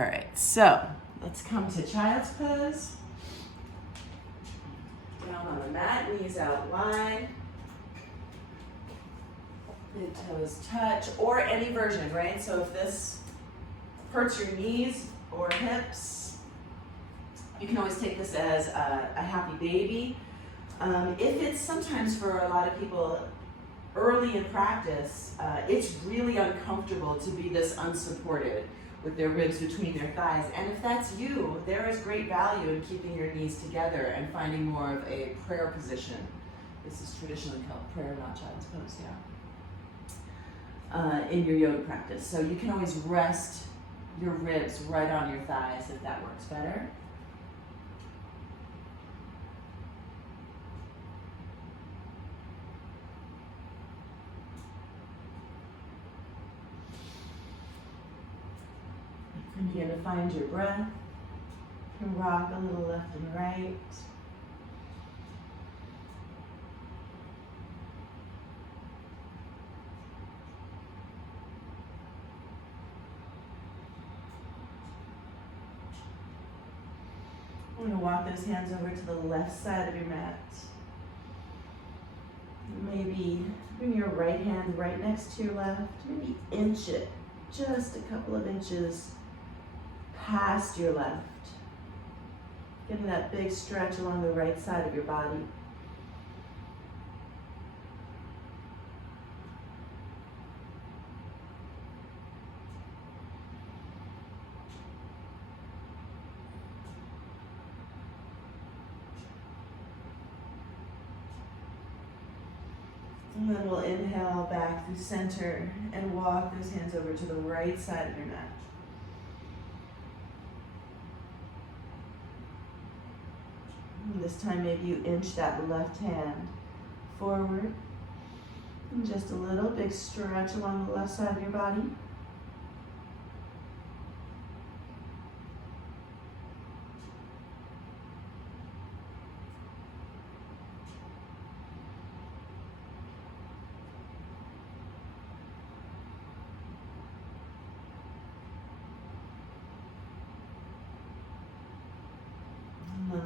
All right, so let's come to child's pose. Down on the mat, knees out wide. Mid toes touch, or any version, right? So if this hurts your knees or hips, you can always take this as a happy baby. If it's sometimes for a lot of people early in practice, it's really uncomfortable to be this unsupported with their ribs between their thighs. And if that's you, there is great value in keeping your knees together and finding more of a prayer position. This is traditionally called prayer, not child's pose, in your yoga practice. So you can always rest your ribs right on your thighs if that works better. And begin to find your breath. You can rock a little left and right. I'm going to walk those hands over to the left side of your mat. Maybe bring your right hand right next to your left. Maybe inch it just a couple of inches past your left. Getting that big stretch along the right side of your body. And then we'll inhale back through center and walk those hands over to the right side of your mat. And this time maybe you inch that left hand forward. And just a little big stretch along the left side of your body.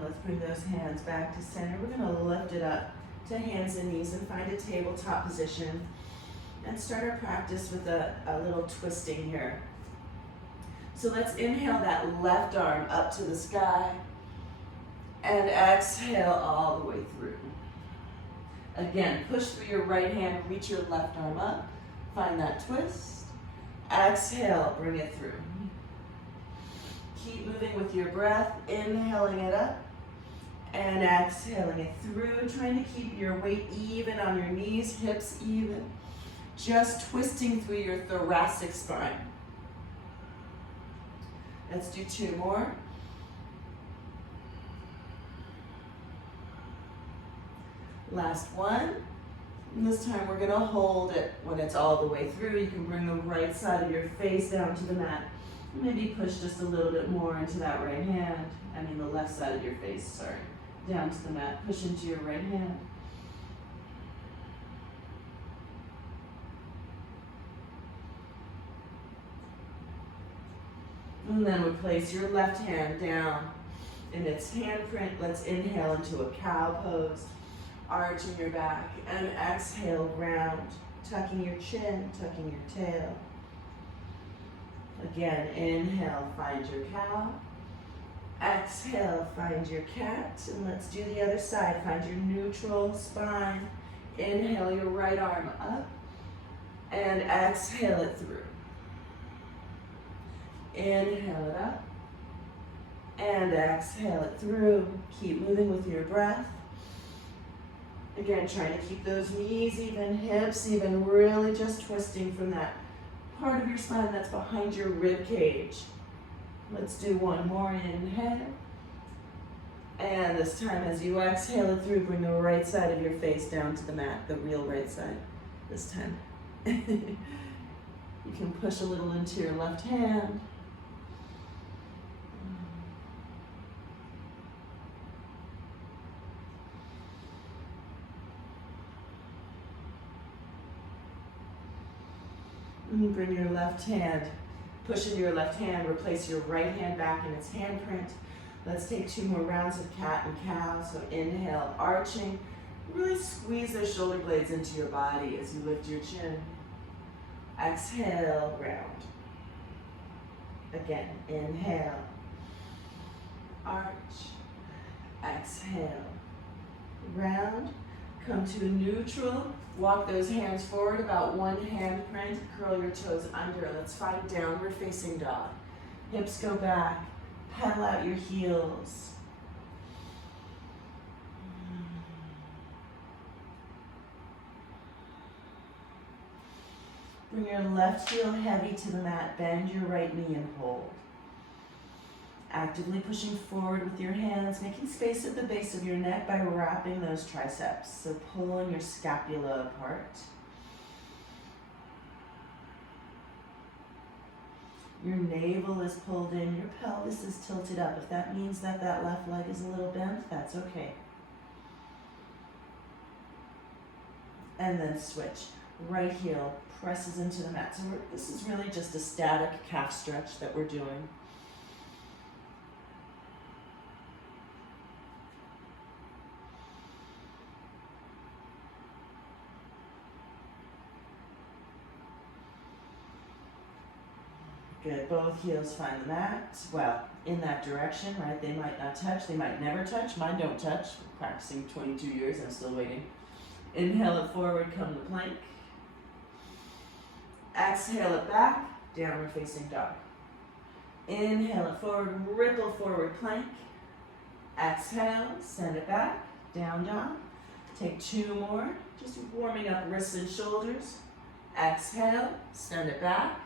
Let's bring those hands back to center. We're going to lift it up to hands and knees and find a tabletop position and start our practice with a little twisting here. So let's inhale that left arm up to the sky and exhale all the way through. Again, push through your right hand, reach your left arm up, find that twist. Exhale, bring it through. Keep moving with your breath, inhaling it up and exhaling it through, trying to keep your weight even on your knees, hips even, just twisting through your thoracic spine. Let's do 2 more. Last one. And this time we're gonna hold it when it's all the way through. You can bring the right side of your face down to the mat. Maybe push just a little bit more into that right hand. The left side of your face, sorry. Down to the mat, push into your right hand. And then we place your left hand down in its handprint. Let's inhale into a cow pose, arching your back, and exhale, round, tucking your chin, tucking your tail. Again, inhale, find your cow. Exhale, find your cat. And let's do the other side. Find your neutral spine. Inhale your right arm up and exhale it through. Inhale it up and exhale it through. Keep moving with your breath. Again, trying to keep those knees even, hips even, really just twisting from that part of your spine that's behind your rib cage. Let's do one more. Inhale. And this time as you exhale it through, bring the right side of your face down to the mat, the real right side this time. You can push a little into your left hand. And bring your left hand Push into your left hand, replace your right hand back in its handprint. Let's take 2 more rounds of cat and cow. So inhale, arching. Really squeeze those shoulder blades into your body as you lift your chin. Exhale, round. Again, inhale, arch. Exhale, round. Come to a neutral. Walk those hands forward, about 1 handprint. Curl your toes under. Let's find downward facing dog. Hips go back. Pedal out your heels. Bring your left heel heavy to the mat. Bend your right knee and hold. Actively pushing forward with your hands, making space at the base of your neck by wrapping those triceps. So pulling your scapula apart. Your navel is pulled in, your pelvis is tilted up. If that means that that left leg is a little bent, that's okay. And then switch. Right heel presses into the mat. So this is really just a static calf stretch that we're doing. Good, both heels find the mat. Well, in that direction, right? They might not touch, they might never touch. Mine don't touch. Practicing 22 years, I'm still waiting. Inhale it forward, come to plank. Exhale it back, downward facing dog. Inhale it forward, ripple forward plank. Exhale, send it back, down dog. Take 2 more, just warming up wrists and shoulders. Exhale, send it back.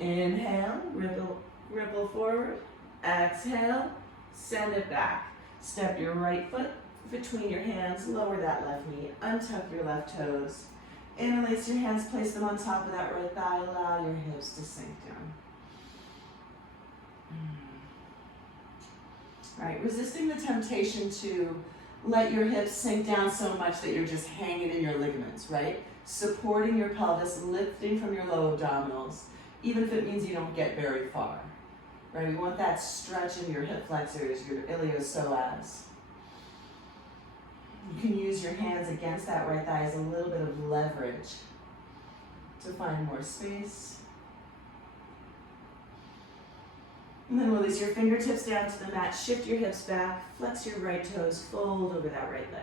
Inhale, ripple forward. Exhale, send it back. Step your right foot between your hands, lower that left knee, untuck your left toes. Interlace your hands, place them on top of that right thigh, allow your hips to sink down. All right, resisting the temptation to let your hips sink down so much that you're just hanging in your ligaments, right? Supporting your pelvis, lifting from your low abdominals, even if it means you don't get very far, right? We want that stretch in your hip flexors, your iliopsoas. You can use your hands against that right thigh as a little bit of leverage to find more space. And then release your fingertips down to the mat, shift your hips back, flex your right toes, fold over that right leg.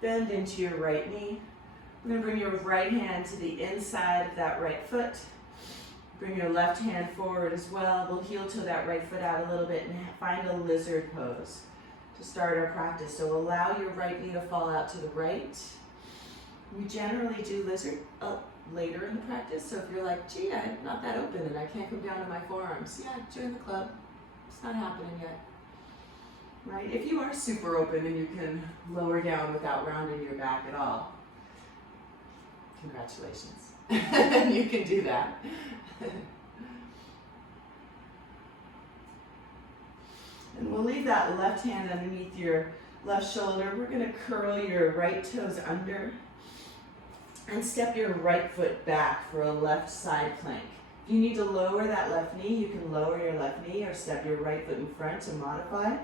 Bend into your right knee. I'm going to bring your right hand to the inside of that right foot. Bring your left hand forward as well. We'll heel toe that right foot out a little bit and find a lizard pose to start our practice. So allow your right knee to fall out to the right. We generally do lizard later in the practice. So if you're like, gee, I'm not that open and I can't come down to my forearms. Yeah, join the club. It's not happening yet. Right? If you are super open and you can lower down without rounding your back at all, congratulations. You can do that. And we'll leave that left hand underneath your left shoulder. We're going to curl your right toes under and step your right foot back for a left side plank. If you need to lower that left knee, you can lower your left knee or step your right foot in front to modify.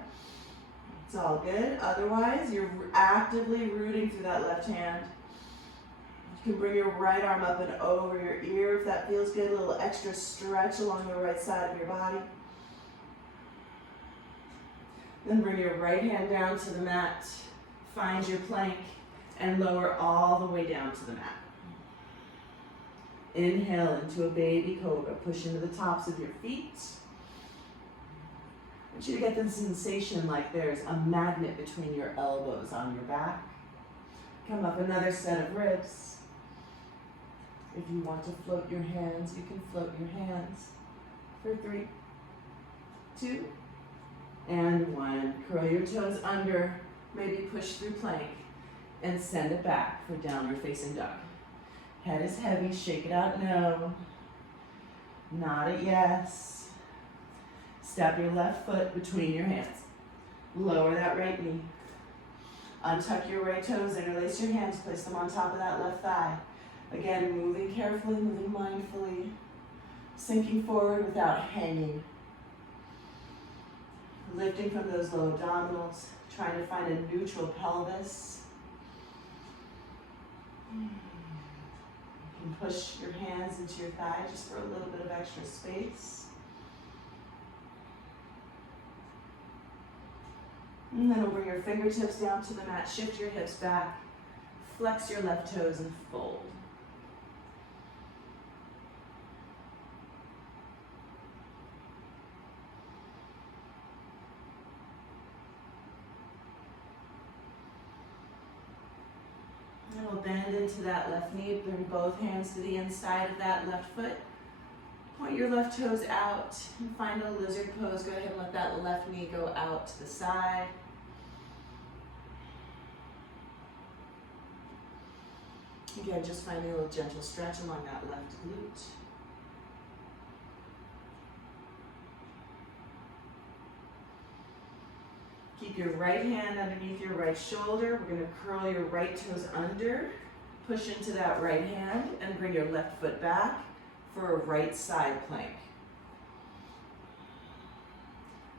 It's all good. Otherwise, you're actively rooting through that left hand. You can bring your right arm up and over your ear if that feels good. A little extra stretch along the right side of your body. Then bring your right hand down to the mat. Find your plank and lower all the way down to the mat. Inhale into a baby cobra. Push into the tops of your feet. I want you to get the sensation like there's a magnet between your elbows on your back. Come up another set of ribs. If you want to float your hands, you can float your hands. For 3, 2, and 1. Curl your toes under, maybe push through plank, and send it back for downward facing dog. Head is heavy, shake it out, no. Nod it, yes. Step your left foot between your hands. Lower that right knee. Untuck your right toes, interlace your hands, place them on top of that left thigh. Again, moving carefully, moving mindfully, sinking forward without hanging. Lifting from those low abdominals, trying to find a neutral pelvis. You can push your hands into your thigh just for a little bit of extra space. And then we'll bring your fingertips down to the mat, shift your hips back, flex your left toes and fold. And we'll bend into that left knee, bring both hands to the inside of that left foot. Point your left toes out and find a lizard pose. Go ahead and let that left knee go out to the side. Again, just finding a little gentle stretch along that left glute. Keep your right hand underneath your right shoulder. We're going to curl your right toes under, push into that right hand, and bring your left foot back for a right side plank.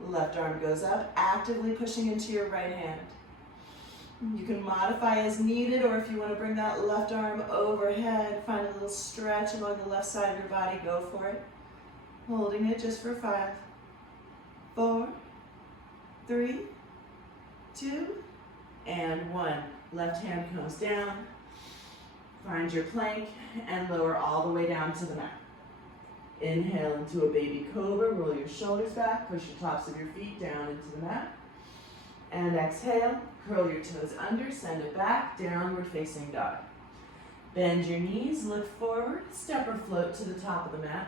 Left arm goes up, actively pushing into your right hand. You can modify as needed, or if you want to bring that left arm overhead, find a little stretch along the left side of your body, go for it. Holding it just for 5, 4, 3, 2, and 1. Left hand comes down, find your plank, and lower all the way down to the mat. Inhale into a baby cobra, roll your shoulders back, push your tops of your feet down into the mat. And exhale, curl your toes under, send it back, downward facing dog. Bend your knees, look forward, step or float to the top of the mat.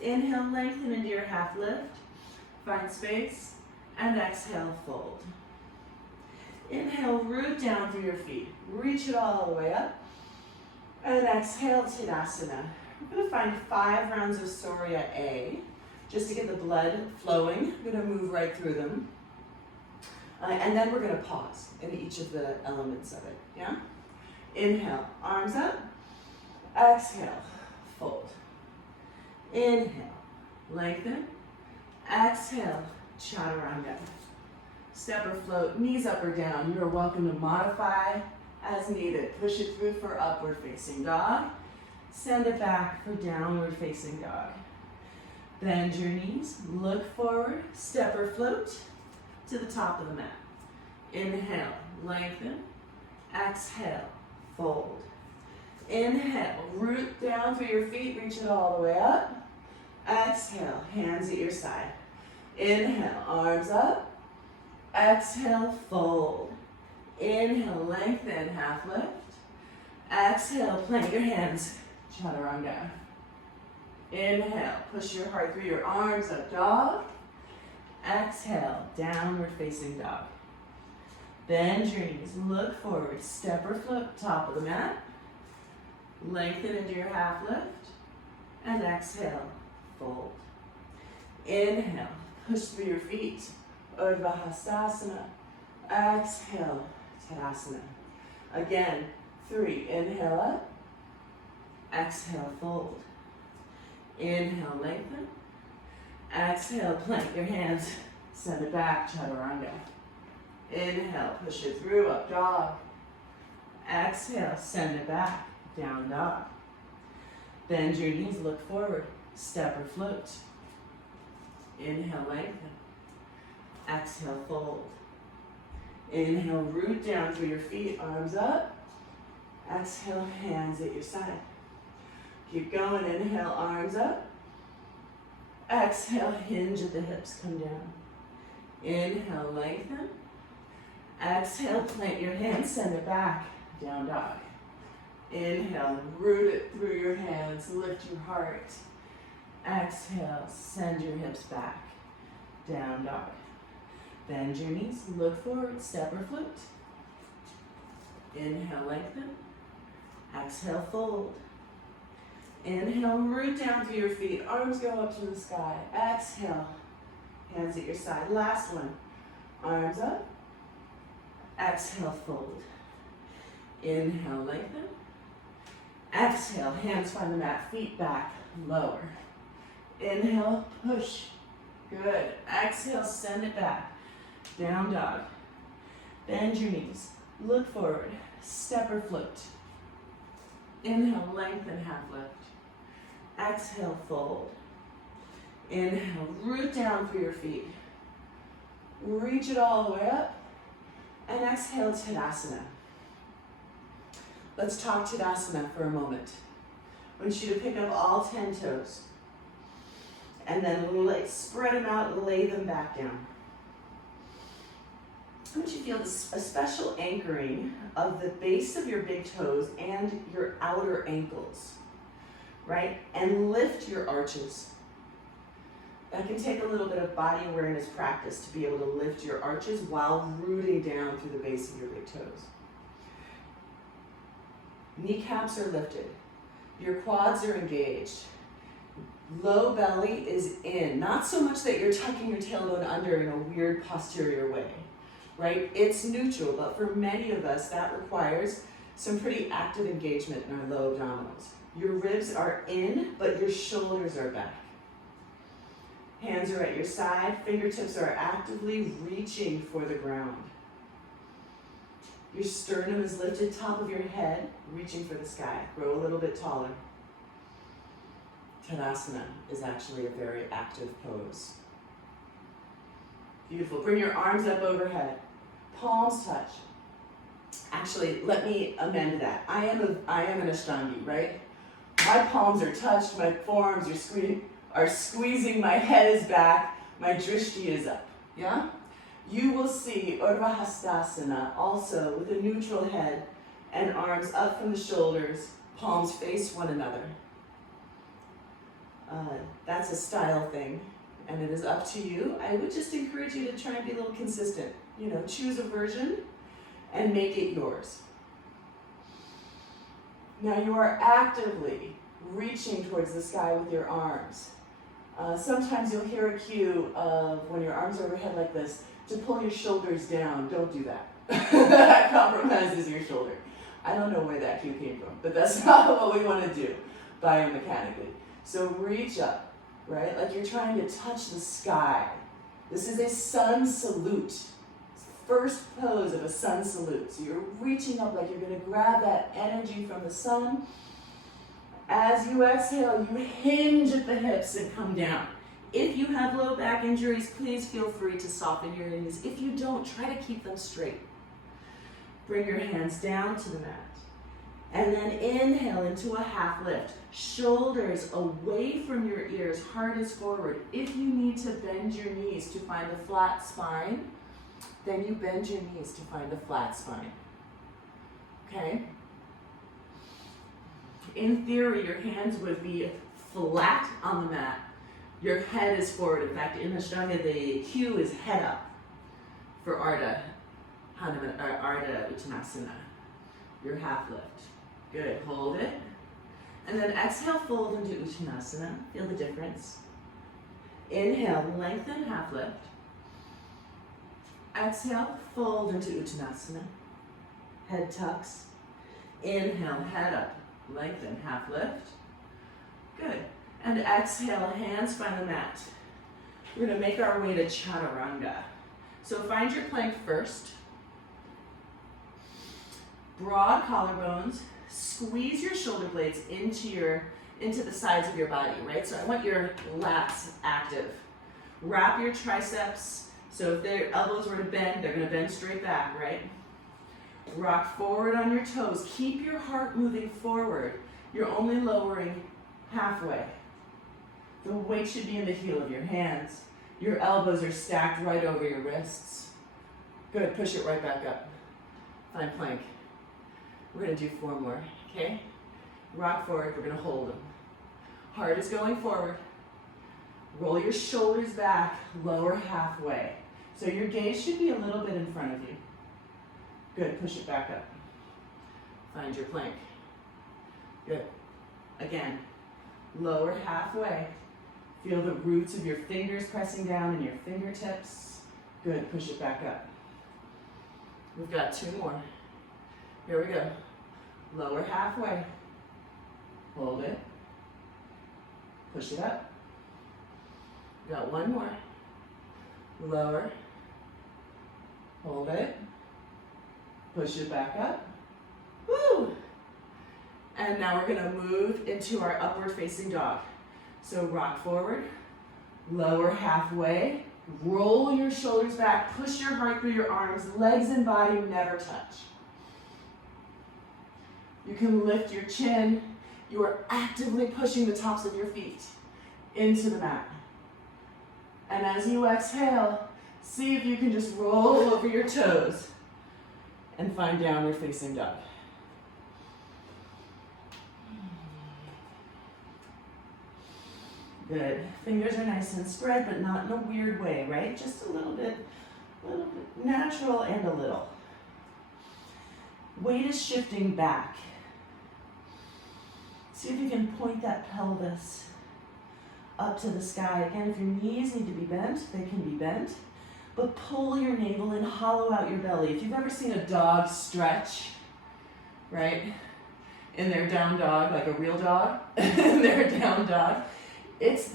Inhale, lengthen into your half lift, find space, and exhale, fold. Inhale, root down through your feet, reach it all the way up, and exhale, Tadasana. We're going to find 5 rounds of Surya A, just to get the blood flowing. We're going to move right through them. And then we're going to pause in each of the elements of it, yeah? Inhale, arms up. Exhale, fold. Inhale, lengthen. Exhale, chaturanga. Step or float, knees up or down. You're welcome to modify as needed. Push it through for upward facing dog. Send it back for downward facing dog. Bend your knees, look forward, step or float to the top of the mat. Inhale, lengthen. Exhale, fold. Inhale, root down through your feet, reach it all the way up. Exhale, hands at your side. Inhale, arms up. Exhale, fold. Inhale, lengthen, half lift. Exhale, plant your hands, chaturanga. Inhale, push your heart through your arms up, dog. Exhale, downward facing dog. Bend your knees, look forward, step or float, top of the mat. Lengthen into your half lift. And exhale, fold. Inhale, push through your feet, Urdhva Hastasana. Exhale, Tadasana. Again, 3, inhale up. Exhale, fold. Inhale, lengthen. Exhale, plant your hands, send it back, chaturanga. Inhale, push it through, up dog. Exhale, send it back, down dog. Bend your knees, look forward, step or float. Inhale, lengthen. Exhale, fold. Inhale, root down through your feet, arms up. Exhale, hands at your side. Keep going, inhale, arms up. Exhale, hinge at the hips, come down. Inhale, lengthen. Exhale, plant your hands, send it back, down dog. Inhale, root it through your hands, lift your heart. Exhale, send your hips back, down dog. Bend your knees, look forward, step or float. Inhale, lengthen. Exhale, fold. Inhale, root down through your feet, arms go up to the sky. Exhale, hands at your side. Last one. Arms up. Exhale, fold. Inhale, lengthen. Exhale, hands find the mat, feet back, lower. Inhale, push. Good. Exhale, send it back. Down dog. Bend your knees. Look forward. Step or float. Inhale, lengthen, half lift. Exhale, fold. Inhale, root down through your feet. Reach it all the way up. And exhale, Tadasana. Let's talk Tadasana for a moment. I want you to pick up all 10 toes. And then spread them out, lay them back down. I want you to feel a special anchoring of the base of your big toes and your outer ankles, right? And lift your arches. That can take a little bit of body awareness practice to be able to lift your arches while rooting down through the base of your big toes. Kneecaps are lifted. Your quads are engaged. Low belly is in. Not so much that you're tucking your tailbone under in a weird posterior way, right? It's neutral, but for many of us, that requires some pretty active engagement in our low abdominals. Your ribs are in, but your shoulders are back. Hands are at your side. Fingertips are actively reaching for the ground. Your sternum is lifted, top of your head, reaching for the sky. Grow a little bit taller. Tadasana is actually a very active pose. Beautiful. Bring your arms up overhead. Palms touch. Actually, let me amend that. I am an Ashtangi, right? My palms are touched, my forearms are squeezing, my head is back, my drishti is up, yeah? You will see Urdhva Hastasana also with a neutral head and arms up from the shoulders, palms face one another. That's a style thing, and it is up to you. I would just encourage you to try and be a little consistent. You know, choose a version and make it yours. Now you are actively reaching towards the sky with your arms. Sometimes you'll hear a cue of when your arms are overhead like this, to pull your shoulders down. Don't do that. That compromises your shoulder. I don't know where that cue came from, but that's not what we want to do biomechanically. So reach up, right? Like you're trying to touch the sky. This is a sun salute. First pose of a sun salute. So you're reaching up like you're going to grab that energy from the sun. As you exhale, you hinge at the hips and come down. If you have low back injuries, please feel free to soften your knees. If you don't, try to keep them straight. Bring your hands down to the mat. And then inhale into a half lift. Shoulders away from your ears, heart is forward. If you need to bend your knees to find a flat spine, then you bend your knees to find a flat spine. Okay? In theory, your hands would be flat on the mat. Your head is forward. In fact, in Ashtanga, the cue is head up for Ardha Uttanasana, your half lift. Good, hold it. And then exhale, fold into Uttanasana. Feel the difference. Inhale, lengthen, half lift. Exhale, fold into Uttanasana. Head tucks. Inhale, head up, lengthen, half lift. Good. And exhale, hands find the mat. We're gonna make our way to Chaturanga. So find your plank first. Broad collarbones. Squeeze your shoulder blades into the sides of your body, right? So I want your lats active. Wrap your triceps. So if their elbows were to bend, they're gonna bend straight back, right? Rock forward on your toes. Keep your heart moving forward. You're only lowering halfway. The weight should be in the heel of your hands. Your elbows are stacked right over your wrists. Good, push it right back up. Find plank. We're gonna do 4 more, okay? Rock forward, we're gonna hold them. Heart is going forward. Roll your shoulders back, lower halfway. So your gaze should be a little bit in front of you. Good, push it back up. Find your plank. Good. Again, lower halfway. Feel the roots of your fingers pressing down in your fingertips. Good, push it back up. We've got 2 more. Here we go. Lower halfway. Hold it. Push it up. Got 1 more. Lower. Hold it. Push it back up. Woo! And now we're gonna move into our upward facing dog. So rock forward, lower halfway, roll your shoulders back, push your heart through your arms, legs and body never touch. You can lift your chin. You are actively pushing the tops of your feet into the mat. And as you exhale, see if you can just roll over your toes and find downward facing dog. Good. Fingers are nice and spread, but not in a weird way, right? Just a little bit natural and a little. Weight is shifting back. See if you can point that pelvis up to the sky. Again, if your knees need to be bent, they can be bent. But pull your navel in, hollow out your belly. If you've ever seen a dog stretch, right? In their down dog, like a real dog, in their down dog, it's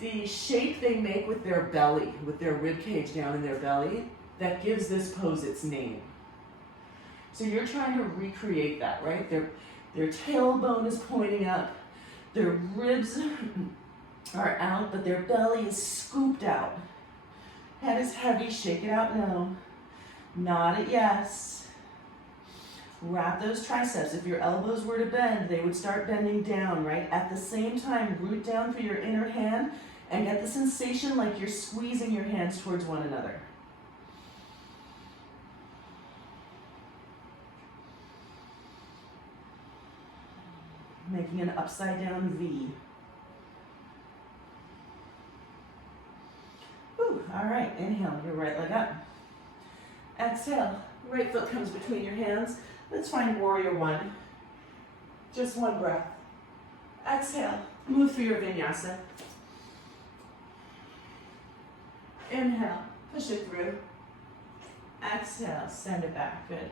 the shape they make with their belly, with their rib cage down in their belly, that gives this pose its name. So you're trying to recreate that, right? Their tailbone is pointing up, their ribs are out, but their belly is scooped out. Head is heavy, shake it out, no. Nod it, yes. Wrap those triceps. If your elbows were to bend, they would start bending down, right? At the same time, root down through your inner hand and get the sensation like you're squeezing your hands towards one another. Making an upside down V. Whew, all right, inhale, your right leg up. Exhale, right foot comes between your hands. Let's find warrior 1. Just 1 breath. Exhale, move through your vinyasa. Inhale, push it through. Exhale, send it back, good.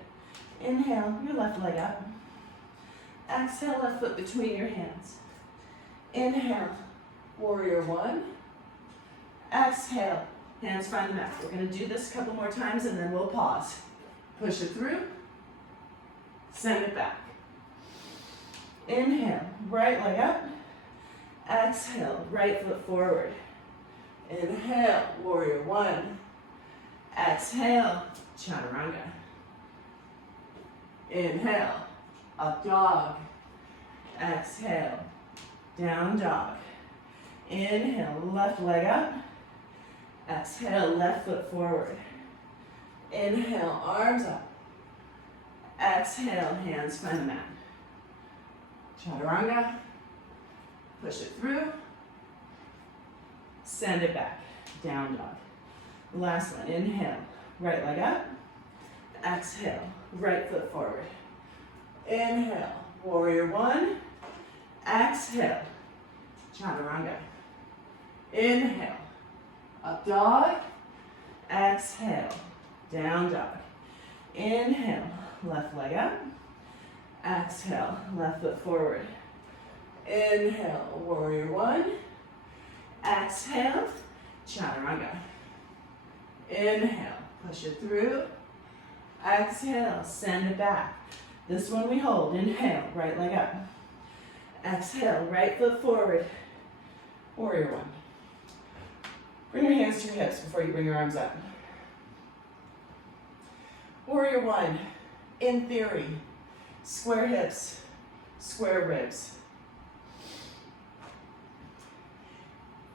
Inhale, your left leg up. Exhale, left foot between your hands. Inhale, warrior 1. Exhale, hands find the mat. We're gonna do this a couple more times and then we'll pause. Push it through. Send it back. Inhale, right leg up. Exhale, right foot forward. Inhale, warrior 1. Exhale, chaturanga. Inhale, up dog. Exhale, down dog. Inhale, left leg up. Exhale, left foot forward. Inhale, arms up. Exhale, hands find the mat. Chaturanga. Push it through. Send it back. Down dog. Last one. Inhale, right leg up. Exhale, right foot forward. Inhale, warrior 1. Exhale, chaturanga. Inhale, up dog. Exhale, down dog. Inhale, left leg up. Exhale, left foot forward. Inhale, warrior 1. Exhale, chaturanga. Inhale, push it through. Exhale, send it back. This one we hold. Inhale, right leg up. Exhale, right foot forward. Warrior 1. Bring your hands to your hips before you bring your arms up. Warrior 1, in theory, square hips, square ribs.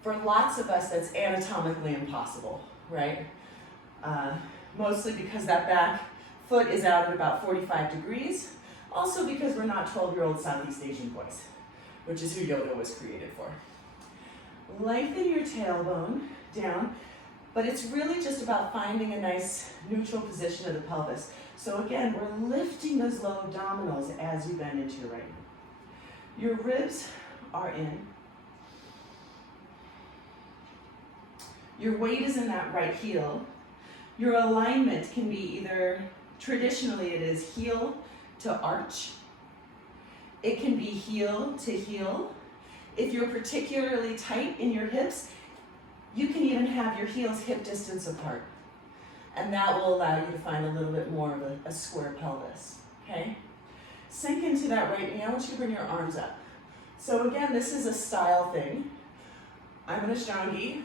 For lots of us, that's anatomically impossible, right? Mostly because that back foot is out at about 45 degrees. Also because we're not 12-year-old Southeast Asian boys, which is who yoga was created for. Lengthen your tailbone down, but it's really just about finding a nice neutral position of the pelvis. So again, we're lifting those low abdominals as you bend into your right knee. Your ribs are in. Your weight is in that right heel. Your alignment can be either, traditionally it is heel to arch. It can be heel to heel. If you're particularly tight in your hips, you can even have your heels hip distance apart. And that will allow you to find a little bit more of a square pelvis, okay? Sink into that right knee. I want you to bring your arms up. So again, this is a style thing. I'm in Ashtangi,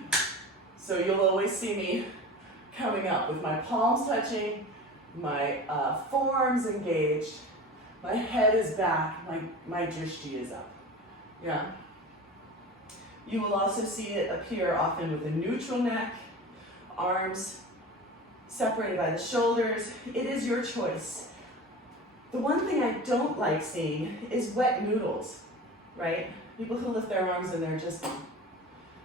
so you'll always see me coming up with my palms touching, my forearms engaged, my head is back, my drishti is up, yeah? You will also see it appear often with a neutral neck, arms separated by the shoulders. It is your choice. The one thing I don't like seeing is wet noodles, right? People who lift their arms and they're just,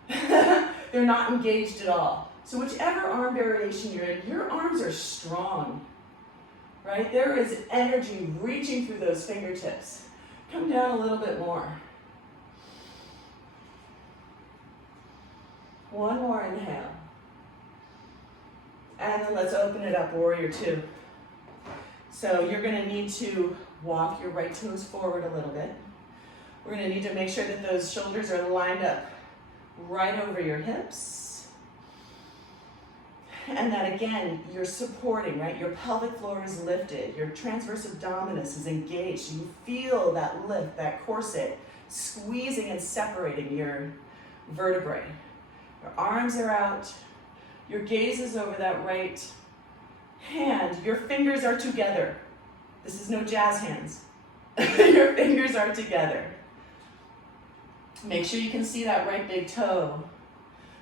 they're not engaged at all. So whichever arm variation you're in, your arms are strong, right? There is energy reaching through those fingertips. Come down a little bit more. One more inhale. And then let's open it up, warrior two. So you're gonna need to walk your right toes forward a little bit. We're gonna need to make sure that those shoulders are lined up right over your hips. And that again, you're supporting, right? Your pelvic floor is lifted. Your transverse abdominis is engaged. You feel that lift, that corset, squeezing and separating your vertebrae. Your arms are out. Your gaze is over that right hand. Your fingers are together. This is no jazz hands. Your fingers are together. Make sure you can see that right big toe.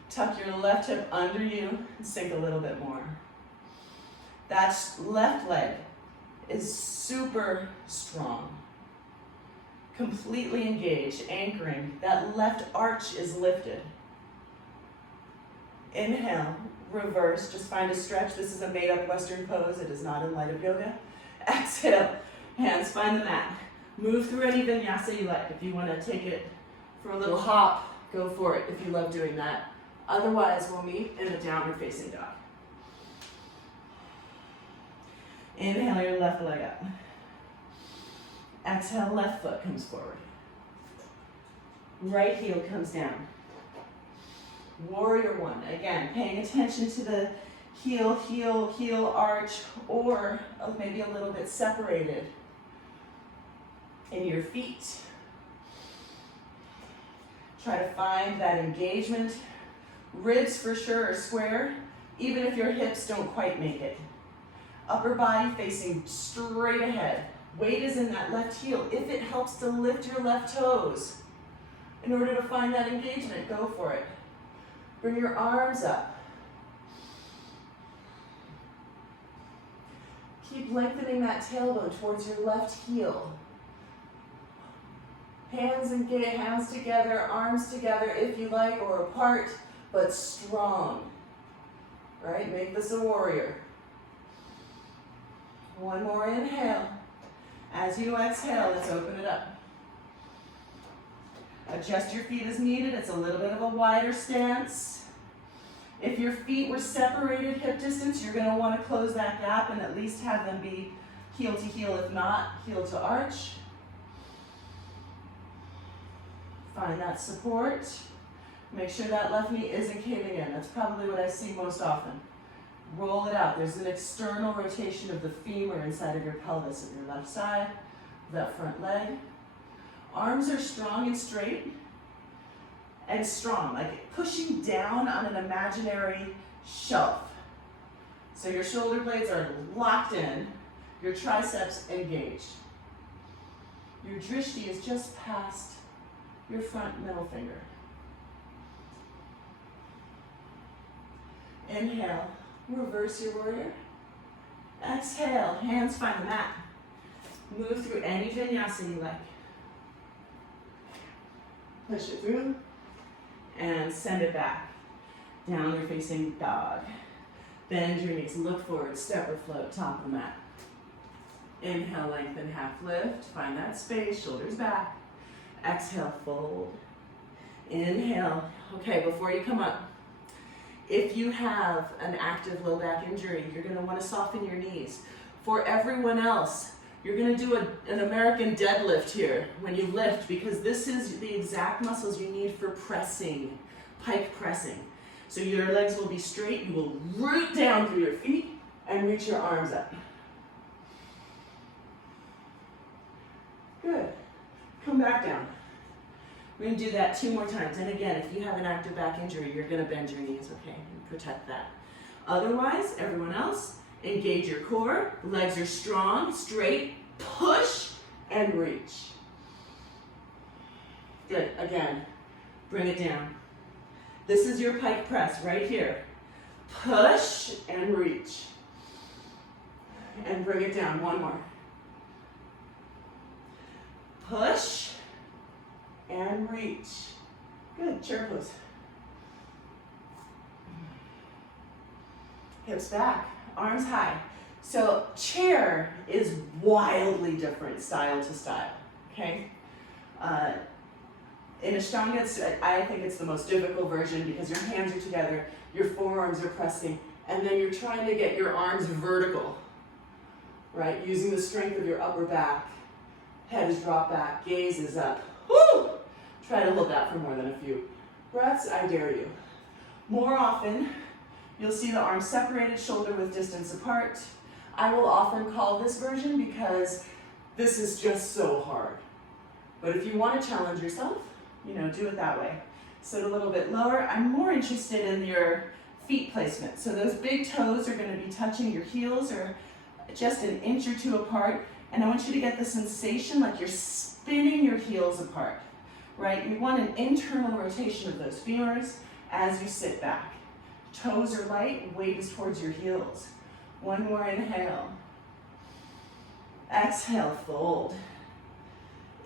Tuck your left hip under you and sink a little bit more. That left leg is super strong. Completely engaged, anchoring. That left arch is lifted. Inhale, reverse, just find a stretch. This is a made-up Western pose. It is not in light of yoga. Exhale, hands find the mat. Move through any vinyasa you like. If you want to take it for a little hop, go for it if you love doing that. Otherwise, we'll meet in a downward facing dog. Inhale your left leg up. Exhale, left foot comes forward. Right heel comes down. Warrior one, again, paying attention to the heel, heel, heel arch, or maybe a little bit separated in your feet. Try to find that engagement. Ribs for sure are square, even if your hips don't quite make it. Upper body facing straight ahead. Weight is in that left heel. If it helps to lift your left toes, in order to find that engagement, go for it. Bring your arms up. Keep lengthening that tailbone towards your left heel. Hands together, arms together if you like, or apart, but strong. Right? Make this a warrior. One more inhale. As you exhale, let's open it up. Adjust your feet as needed. It's a little bit of a wider stance. If your feet were separated hip distance, you're going to want to close that gap and at least have them be heel to heel, if not heel to arch. Find that support. Make sure that left knee isn't caving in. That's probably what I see most often. Roll it out. There's an external rotation of the femur inside of your pelvis of your left side, that front leg. Arms are strong and straight and strong, like pushing down on an imaginary shelf. So your shoulder blades are locked in, your triceps engaged. Your drishti is just past your front middle finger. Inhale, reverse your warrior. Exhale, hands find the mat. Move through any vinyasa you like. Push it through and send it back. Downward facing dog. Bend your knees, look forward, step or float, top of the mat. Inhale, lengthen, half lift. Find that space, shoulders back. Exhale, fold. Inhale. Okay, before you come up, If you have an active low back injury, you're gonna wanna soften your knees. For everyone else, you're gonna do an American deadlift here when you lift, because this is the exact muscles you need for pressing, pike pressing. So your legs will be straight, you will root down through your feet and reach your arms up. Good. Come back down. We're gonna do that 2 more times. And again, if you have an active back injury, you're gonna bend your knees, okay? And protect that. Otherwise, everyone else, engage your core. Legs are strong, straight, push, and reach. Good, again, bring it down. This is your pike press right here. Push and reach. And bring it down, 1 more. Push and reach. Good, chair pose. Hips back, arms high. So chair is wildly different style to style, okay? In Ashtanga, I think it's the most difficult version because your hands are together, your forearms are pressing, and then you're trying to get your arms vertical, right? Using the strength of your upper back. Head is dropped back, gaze is up. Woo! Try to hold that for more than a few breaths, I dare you. More often, you'll see the arms separated, shoulder width distance apart. I will often call this version because this is just so hard. But if you want to challenge yourself, you know, do it that way. Sit a little bit lower. I'm more interested in your feet placement. So those big toes are going to be touching your heels or just an inch or 2 apart. And I want you to get the sensation like you're spinning your heels apart, right? You want an internal rotation of those femurs as you sit back. Toes are light, weight is towards your heels. 1 more inhale. Exhale, fold.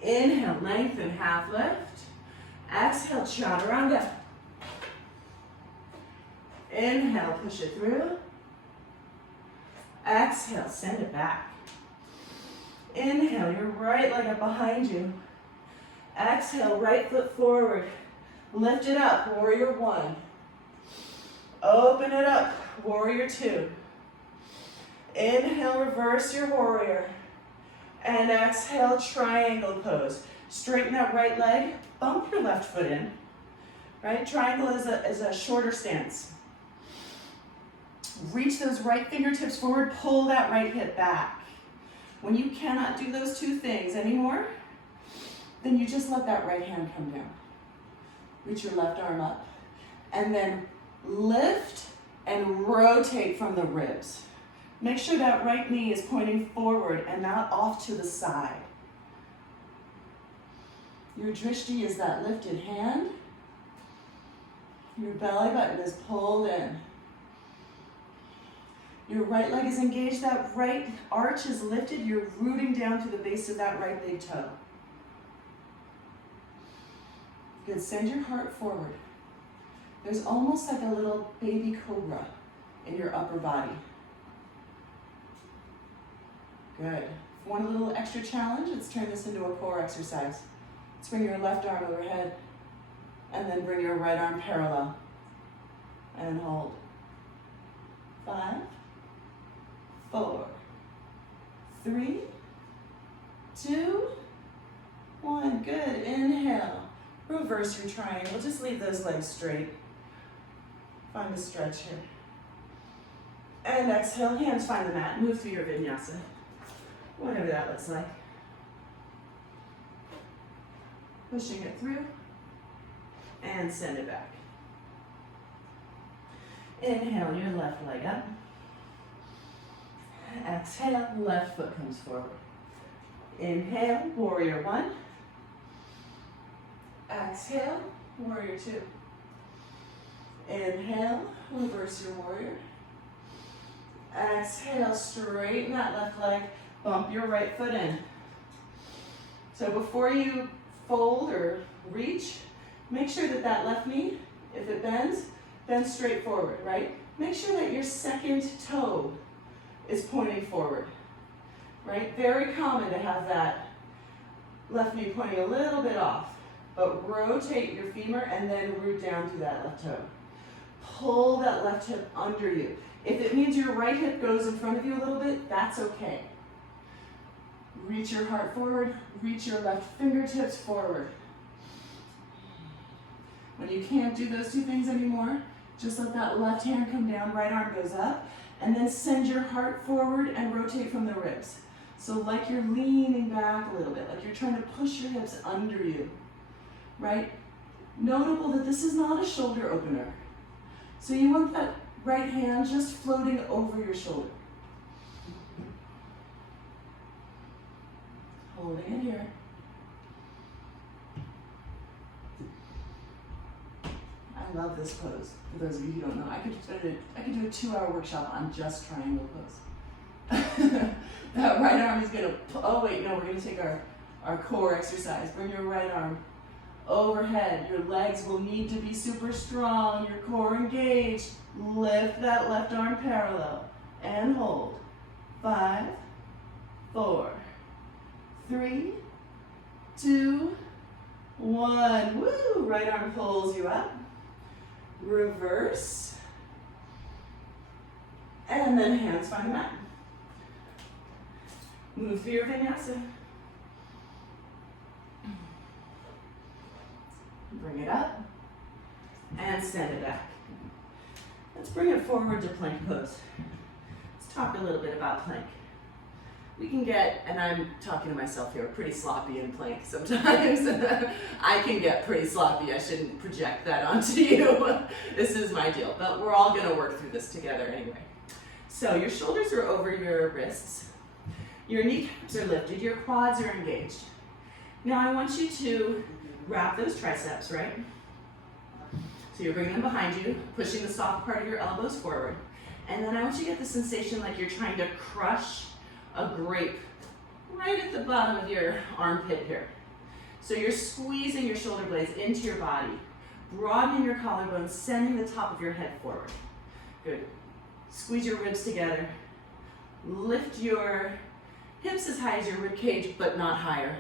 Inhale, lengthen, half lift. Exhale, chaturanga. Inhale, push it through. Exhale, send it back. Inhale, your right leg up behind you. Exhale, right foot forward. Lift it up, warrior 1. Open it up, warrior 2. Inhale, reverse your warrior. And exhale, triangle pose. Straighten that right leg, bump your left foot in. Right? Triangle is a shorter stance. Reach those right fingertips forward, pull that right hip back. When you cannot do those 2 things anymore, then you just let that right hand come down. Reach your left arm up. And then lift and rotate from the ribs. Make sure that right knee is pointing forward and not off to the side. Your drishti is that lifted hand. Your belly button is pulled in. Your right leg is engaged, that right arch is lifted, you're rooting down to the base of that right big toe. Good, send your heart forward. There's almost like a little baby cobra in your upper body. Good. If you want a little extra challenge, let's turn this into a core exercise. Let's bring your left arm overhead, and then bring your right arm parallel. And hold. 5, 4, 3, 2, 1. Good. Inhale. Reverse your triangle. Just leave those legs straight. Find a stretch here. And exhale. Hands find the mat. Move through your vinyasa. Whatever that looks like. Pushing it through. And send it back. Inhale your left leg up. Exhale, left foot comes forward. Inhale, warrior 1. Exhale, warrior 2. Inhale, reverse your warrior. Exhale, straighten that left leg, bump your right foot in. So before you fold or reach, make sure that that left knee, if it bends straight forward, right? Make sure that your second toe is pointing forward, right? Very common to have that left knee pointing a little bit off, but rotate your femur and then root down through that left toe. pull that left hip under you. If it means your right hip goes in front of you a little bit, that's okay. Reach your heart forward, reach your left fingertips forward. When you can't do those two things anymore, just let that left hand come down, right arm goes up, and then send your heart forward and rotate from the ribs. So like you're leaning back a little bit, like you're trying to push your hips under you, right? Notable that this is not a shoulder opener. So you want that right hand just floating over your shoulder. Holding it here. I love this pose. For those of you who don't know, I could do a 2-hour workshop on just triangle pose. That right arm is gonna, oh wait, no, we're gonna take our core exercise. Bring your right arm overhead. Your legs will need to be super strong, your core engaged. Lift that left arm parallel and hold. 5, 4, 3, 2, 1. Woo! Right arm pulls you up. Reverse. And then hands find the mat. Move through your vinyasa. Bring it up. And send it back. Let's bring it forward to plank pose. Let's talk a little bit about plank. We can get, and I'm talking to myself here, pretty sloppy in plank sometimes. I can get pretty sloppy. I shouldn't project that onto you. This is my deal, but we're all gonna work through this together anyway. So your shoulders are over your wrists. Your kneecaps are lifted, your quads are engaged. Now I want you to wrap those triceps, right? So you're bringing them behind you, pushing the soft part of your elbows forward. And then I want you to get the sensation like you're trying to crush a grape right at the bottom of your armpit here. So you're squeezing your shoulder blades into your body, broadening your collarbone, sending the top of your head forward. Good. Squeeze your ribs together. Lift your hips as high as your rib cage, but not higher.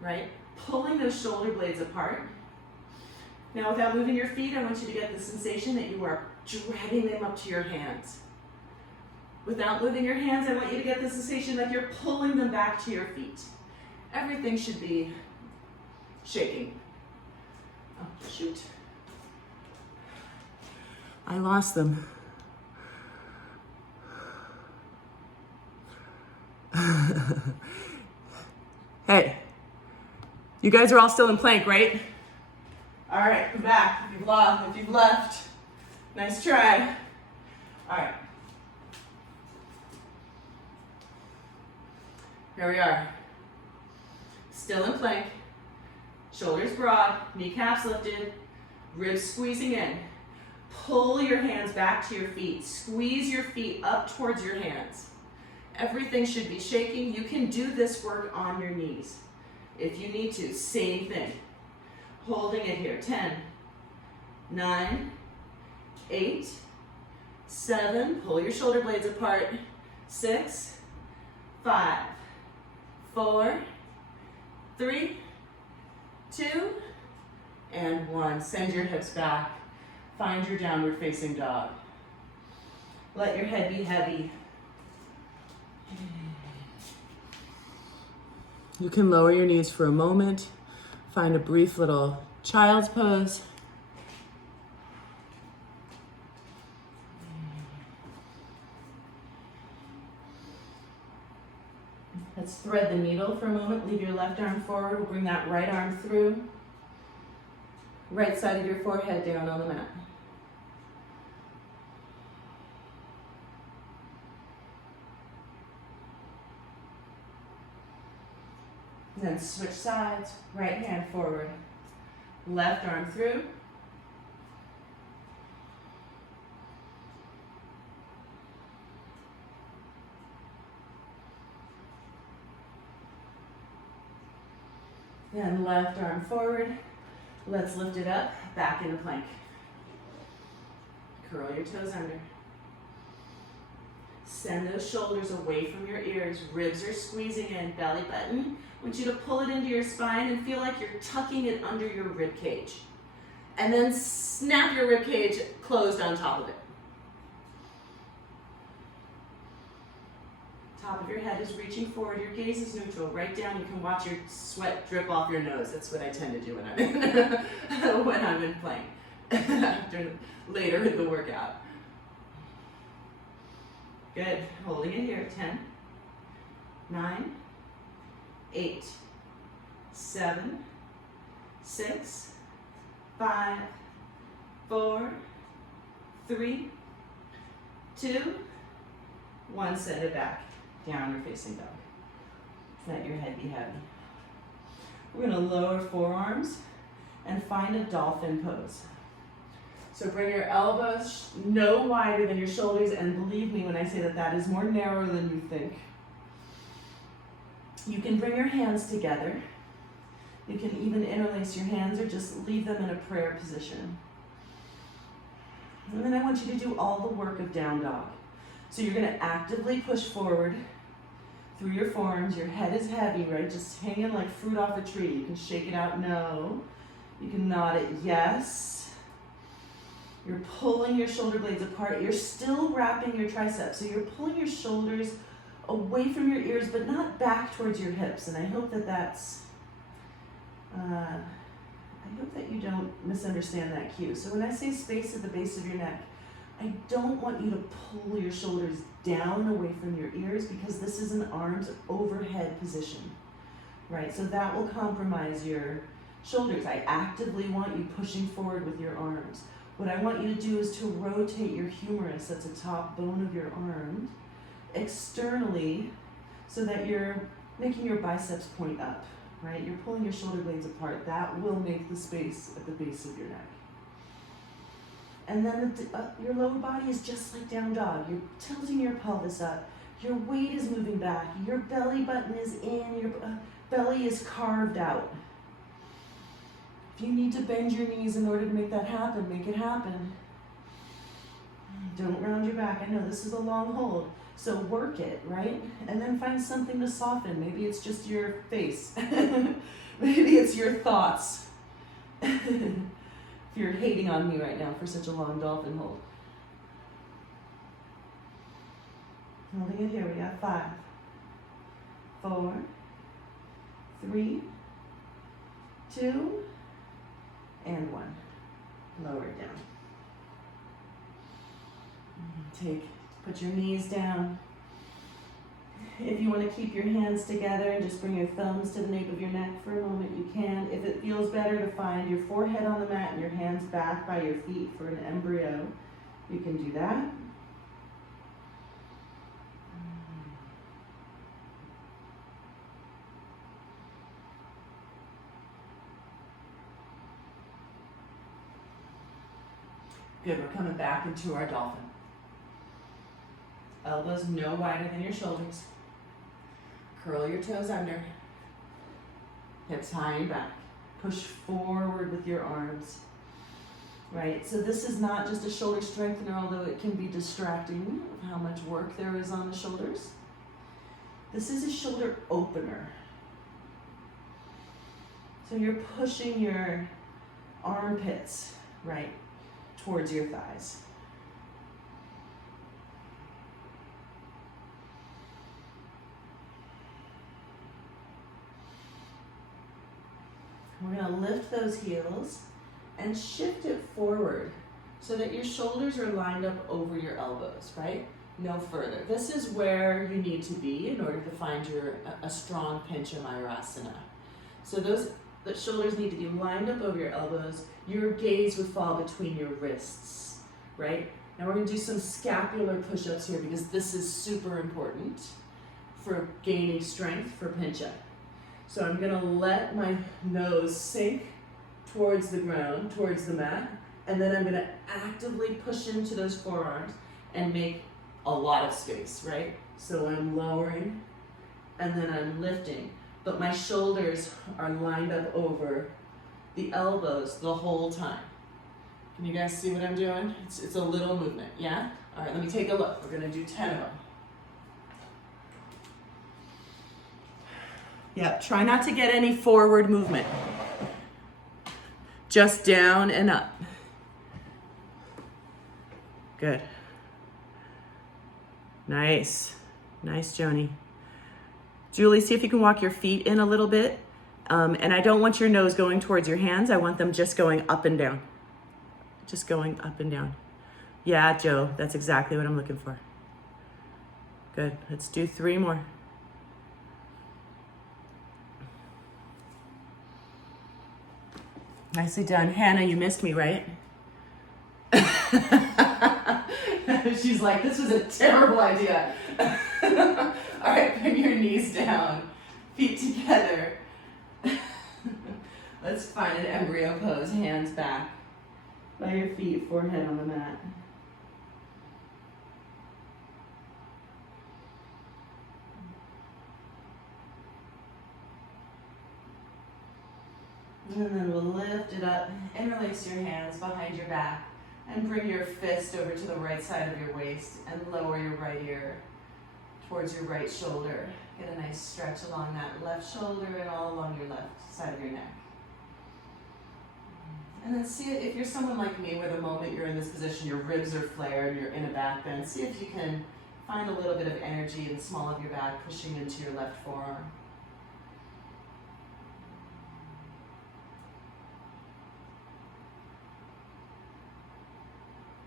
Right? Pulling those shoulder blades apart. Now without moving your feet, I want you to get the sensation that you are dragging them up to your hands. Without moving your hands, I want you to get the sensation that you're pulling them back to your feet. Everything should be shaking. Oh, shoot. I lost them. Hey, you guys are all still in plank, right? All right, come back if you've left. Nice try. All right. Here we are. Still in plank. Shoulders broad, kneecaps lifted, ribs squeezing in. Pull your hands back to your feet. Squeeze your feet up towards your hands. Everything should be shaking. You can do this work on your knees if you need to. Same thing. Holding it here. 10, 9, 8, 7. Pull your shoulder blades apart. 6, 5, 4, 3, 2, and 1. Send your hips back. Find your downward facing dog. Let your head be heavy. You can lower your knees for a moment. Find a brief little child's pose. Let's thread the needle for a moment. Leave your left arm forward. We'll bring that right arm through. Right side of your forehead down on the mat. Then switch sides, right hand forward, left arm through. Then left arm forward. Let's lift it up, back into plank. Curl your toes under. Send those shoulders away from your ears. Ribs are squeezing in, belly button. I want you to pull it into your spine and feel like you're tucking it under your rib cage. And then snap your rib cage closed on top of it. Top of your head is reaching forward, your gaze is neutral, right down. You can watch your sweat drip off your nose. That's what I tend to do when I'm in, when I'm in plank, after later in the workout. Good, holding it here, 10, 9, 8, 7, 6, 5, 4, 3, 2, 1, send it back. Downward facing dog. Let your head be heavy. We're gonna lower forearms and find a dolphin pose. So bring your elbows no wider than your shoulders, and believe me when I say that that is more narrow than you think. You can bring your hands together. You can even interlace your hands or just leave them in a prayer position. And then I want you to do all the work of down dog. So you're gonna actively push forward through your forearms. Your head is heavy, right? Just hanging like fruit off a tree. You can shake it out, no. You can nod it, yes. You're pulling your shoulder blades apart. You're still wrapping your triceps. So you're pulling your shoulders away from your ears, but not back towards your hips. And I hope that that's, I hope that you don't misunderstand that cue. So when I say space at the base of your neck, I don't want you to pull your shoulders down away from your ears, because this is an arms overhead position, right? So that will compromise your shoulders. I actively want you pushing forward with your arms. What I want you to do is to rotate your humerus, that's the top bone of your arm, externally, so that you're making your biceps point up, right? You're pulling your shoulder blades apart. That will make the space at the base of your neck. And then your lower body is just like down dog. You're tilting your pelvis up. Your weight is moving back. Your belly button is in. Your belly is carved out. If you need to bend your knees in order to make that happen, make it happen. Don't round your back. I know this is a long hold. So work it, right? And then find something to soften. Maybe it's just your face. Maybe it's your thoughts. If you're hating on me right now for such a long dolphin hold. Holding it here, we got 5, 4, 3, 2, and 1. Lower it down. Put your knees down. If you want to keep your hands together and just bring your thumbs to the nape of your neck for a moment, you can. If it feels better to find your forehead on the mat and your hands back by your feet for an embryo, you can do that. Good, we're coming back into our dolphin. Elbows no wider than your shoulders. Curl your toes under. Hips high and back. Push forward with your arms. Right, so this is not just a shoulder strengthener, although it can be distracting of how much work there is on the shoulders. This is a shoulder opener. So you're pushing your armpits, right, towards your thighs. We're going to lift those heels and shift it forward so that your shoulders are lined up over your elbows, right? No further. This is where you need to be in order to find a strong Pincha Mayurasana. So the shoulders need to be lined up over your elbows. Your gaze would fall between your wrists, right? Now we're going to do some scapular push-ups here because this is super important for gaining strength for Pincha. So I'm going to let my nose sink towards the ground, towards the mat, and then I'm going to actively push into those forearms and make a lot of space, right? So I'm lowering and then I'm lifting, but my shoulders are lined up over the elbows the whole time. Can you guys see what I'm doing? It's a little movement, yeah? All right, let me take a look. We're going to do 10 of them. Yeah, try not to get any forward movement. Just down and up. Good. Nice. Nice, Joni. Julie, see if you can walk your feet in a little bit. And I don't want your nose going towards your hands. I want them just going up and down. Just going up and down. Yeah, Joe, that's exactly what I'm looking for. Good. Let's do 3 more. Nicely done. Hannah, you missed me, right? She's like, this was a terrible idea. All right, bring your knees down, feet together. Let's find an embryo pose, hands back. Lay your feet, forehead on the mat. And then we'll lift it up, interlace your hands behind your back, and bring your fist over to the right side of your waist and lower your right ear towards your right shoulder. Get a nice stretch along that left shoulder and all along your left side of your neck. And then see if you're someone like me where the moment you're in this position, your ribs are flared, you're in a back bend. See if you can find a little bit of energy in the small of your back, pushing into your left forearm.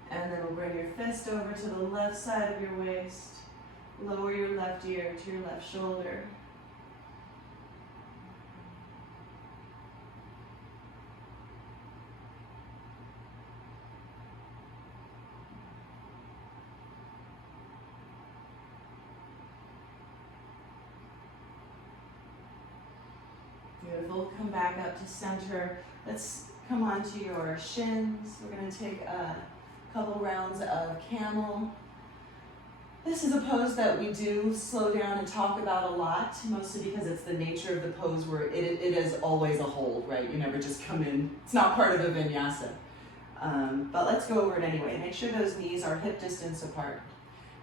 And then we'll bring your fist over to the left side of your waist. Lower your left ear to your left shoulder. Beautiful. Come back up to center. Let's come onto your shins. We're going to take a couple rounds of camel. This is a pose that we do slow down and talk about a lot, mostly because it's the nature of the pose where it is always a hold, right? You never just come in. It's not part of a vinyasa. But let's go over it anyway. Make sure those knees are hip distance apart.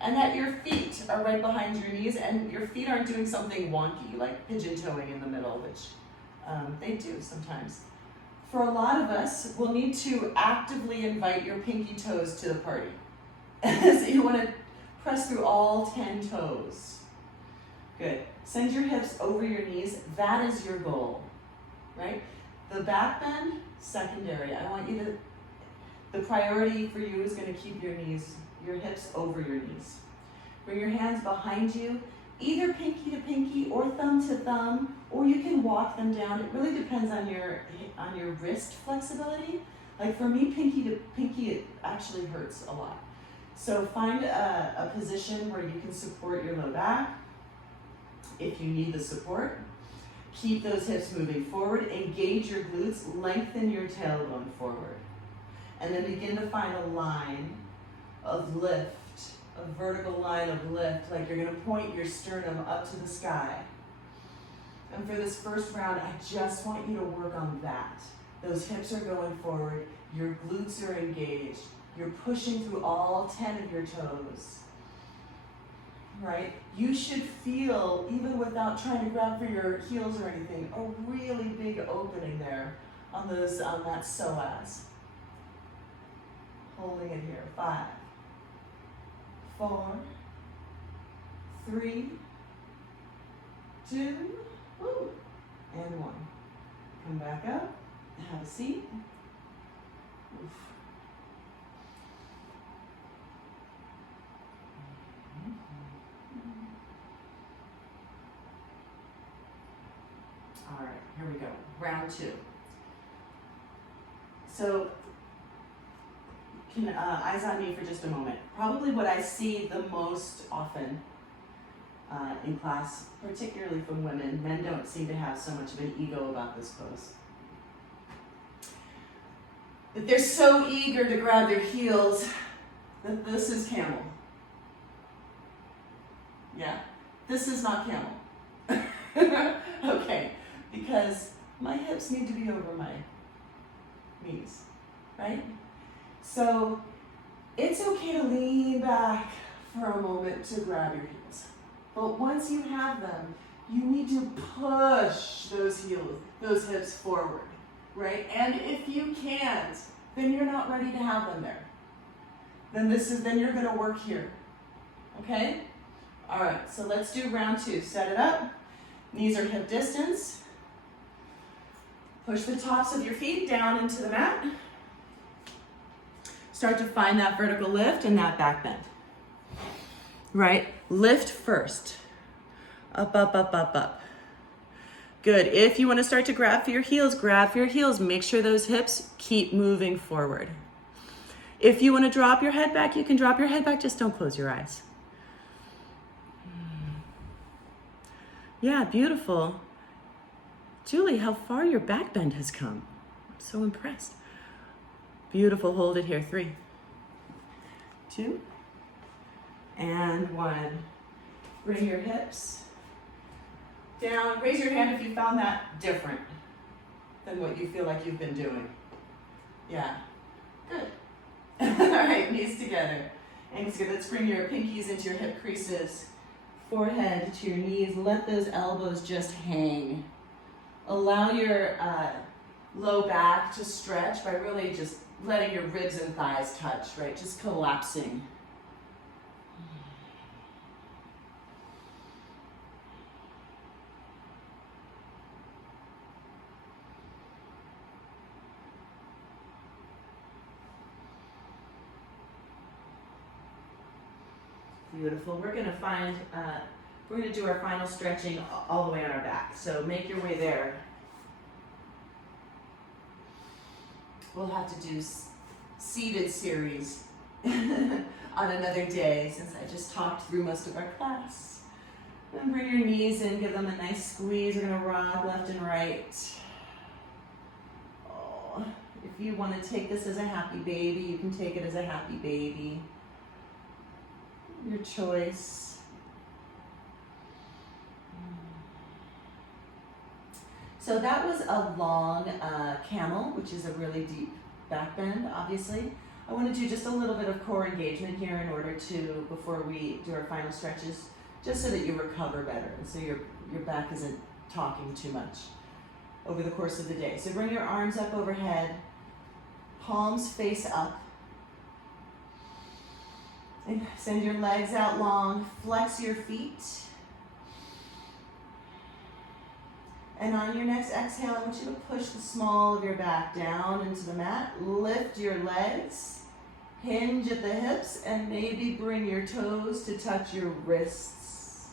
And that your feet are right behind your knees and your feet aren't doing something wonky, like pigeon toeing in the middle, which they do sometimes. For a lot of us, we'll need to actively invite your pinky toes to the party. So you want to press through all 10 toes. Good. Send your hips over your knees. That is your goal, right? The back bend, secondary. I want you to, the priority for you is going to keep your knees, your hips over your knees. Bring your hands behind you, either pinky to pinky or thumb to thumb, or you can walk them down. It really depends on your wrist flexibility. Like for me, pinky to pinky, it actually hurts a lot. So find a position where you can support your low back. If you need the support, keep those hips moving forward, engage your glutes, lengthen your tailbone forward. And then begin to find a line of lift, a vertical line of lift, like you're gonna point your sternum up to the sky. And for this first round, I just want you to work on that. Those hips are going forward, your glutes are engaged, you're pushing through all 10 of your toes, right? You should feel, even without trying to grab for your heels or anything, a really big opening there on that psoas. Holding it here, 5, 4, 3, 2, woo, and 1. Come back up, have a seat. Oof. All right, here we go, round 2. So, eyes on me for just a moment. Probably what I see the most often in class, particularly from women, men don't seem to have so much of an ego about this pose. That they're so eager to grab their heels that this is camel. Yeah, this is not camel. Okay, because my hips need to be over my knees, right? So it's okay to lean back for a moment to grab your heels. But once you have them, you need to push those hips forward. right? And if you can't, then you're not ready to have them there. Then you're gonna work here, okay? All right, so let's do round 2. Set it up, knees are hip distance. Push the tops of your feet down into the mat. Start to find that vertical lift and that back bend, right? Lift first, up, up, up, up, up. Good, if you wanna start to grab for your heels, grab for your heels. Make sure those hips keep moving forward. If you wanna drop your head back, you can drop your head back, just don't close your eyes. Yeah, beautiful. Julie, how far your back bend has come. I'm so impressed. Beautiful, hold it here. 3, 2, and 1. Bring your hips down. Raise your hand if you found that different than what you feel like you've been doing. Yeah, good. All right, knees together. Ankles together. Let's bring your pinkies into your hip creases. Forehead to your knees. Let those elbows just hang. Allow your low back to stretch by really just letting your ribs and thighs touch, right? Just collapsing. Beautiful. We're gonna do our final stretching all the way on our back. So make your way there. We'll have to do seated series on another day since I just talked through most of our class. Then bring your knees in, give them a nice squeeze. We're gonna rock left and right. Oh, if you wanna take this as a happy baby, you can take it as a happy baby. Your choice. So that was a long camel, which is a really deep back bend, obviously. I want to do just a little bit of core engagement here in order to, before we do our final stretches, just so that you recover better and so your back isn't talking too much over the course of the day. So bring your arms up overhead, palms face up. And send your legs out long, flex your feet. And on your next exhale, I want you to push the small of your back down into the mat. Lift your legs, hinge at the hips, and maybe bring your toes to touch your wrists.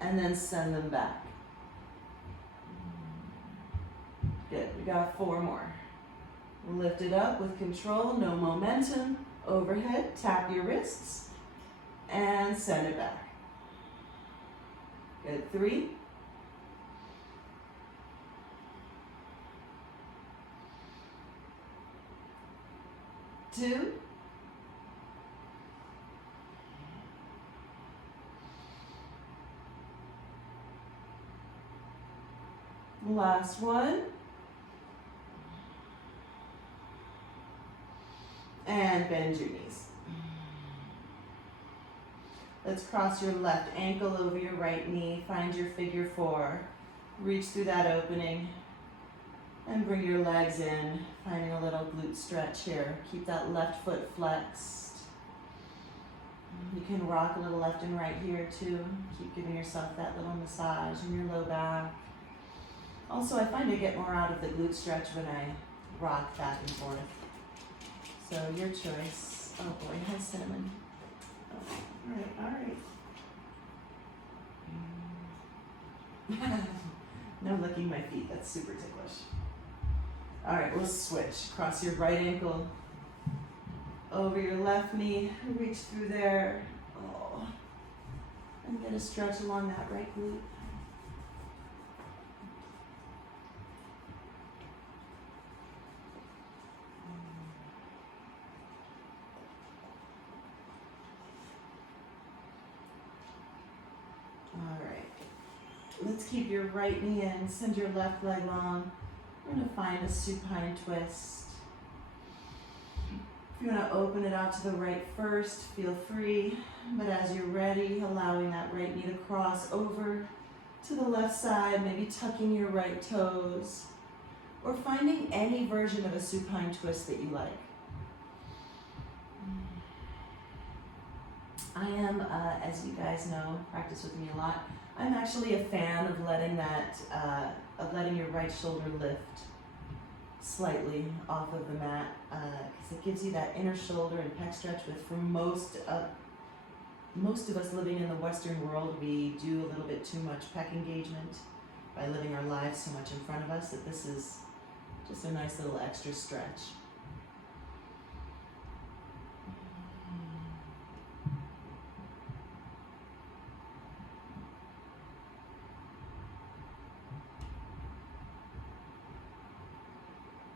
And then send them back. Good, we got 4 more. Lift it up with control, no momentum. Overhead, tap your wrists, and send it back. Good, 3. 2. Last one. And bend your knees. Let's cross your left ankle over your right knee. Find your figure 4. Reach through that opening and bring your legs in, finding a little glute stretch here. Keep that left foot flexed. You can rock a little left and right here too. Keep giving yourself that little massage in your low back. Also, I find I get more out of the glute stretch when I rock back and forth. So your choice. Oh boy, hi Cinnamon. Oh, all right. No licking my feet, that's super ticklish. All right, we'll switch. Cross your right ankle over your left knee, reach through there. Oh, and get a stretch along that right glute. Let's keep your right knee in, send your left leg long. We're gonna find a supine twist. If you wanna open it out to the right first, feel free. But as you're ready, allowing that right knee to cross over to the left side, maybe tucking your right toes. or finding any version of a supine twist that you like. I am, as you guys know, practice with me a lot, I'm actually a fan of letting your right shoulder lift slightly off of the mat, because it gives you that inner shoulder and pec stretch. With for most of us living in the Western world, we do a little bit too much pec engagement by living our lives so much in front of us that this is just a nice little extra stretch.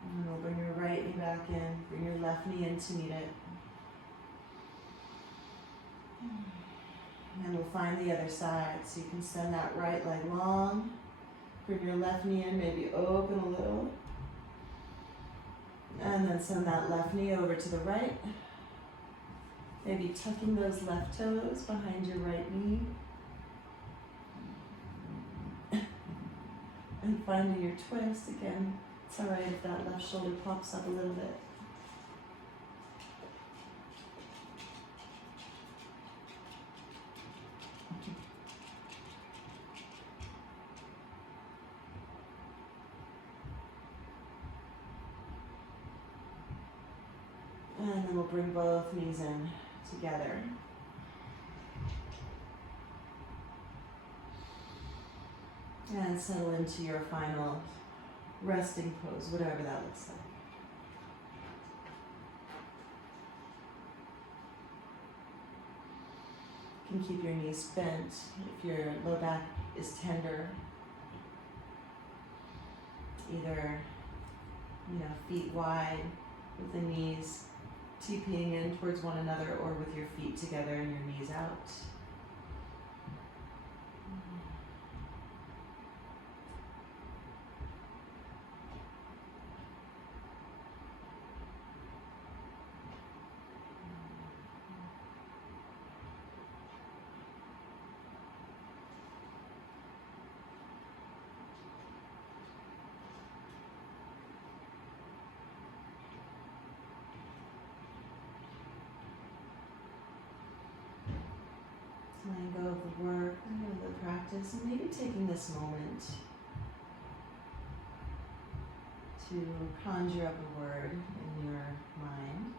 And we'll bring your right knee back in, bring your left knee in to meet it. And we'll find the other side. So you can send that right leg long, bring your left knee in, maybe open a little. And then send that left knee over to the right. Maybe tucking those left toes behind your right knee. And finding your twist again. It's all right if that left shoulder pops up a little bit. And then we'll bring both knees in together. And settle into your final resting pose, whatever that looks like. You can keep your knees bent if your low back is tender. Either, feet wide with the knees TPing in towards one another, or with your feet together and your knees out. Letting go of the work, the practice, and maybe taking this moment to conjure up a word in your mind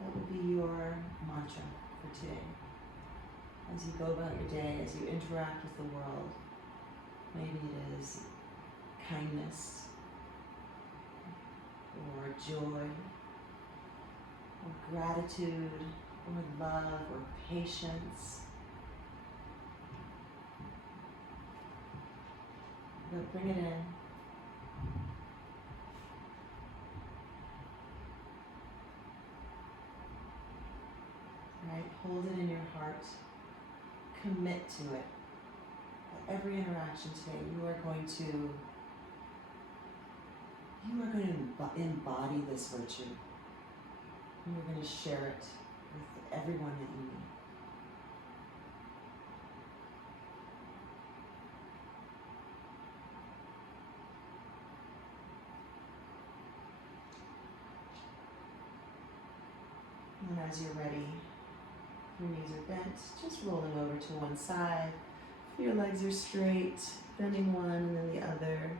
that would be your mantra for today. As you go about your day, as you interact with the world, maybe it is kindness, or joy, or gratitude, or love, or patience. But bring it in. Right? Hold it in your heart. Commit to it. At every interaction today, you are going to embody this virtue. You are going to share it with everyone that you meet. And as you're ready, your knees are bent, just rolling over to one side. Your legs are straight, bending one and then the other.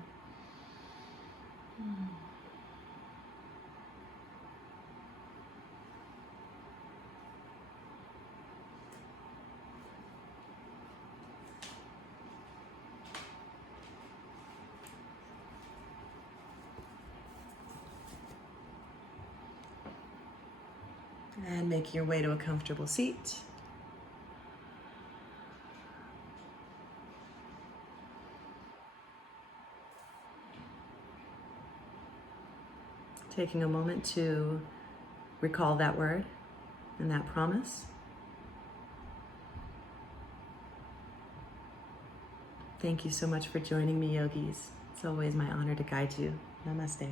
And make your way to a comfortable seat. Taking a moment to recall that word and that promise. Thank you so much for joining me, yogis. It's always my honor to guide you. Namaste.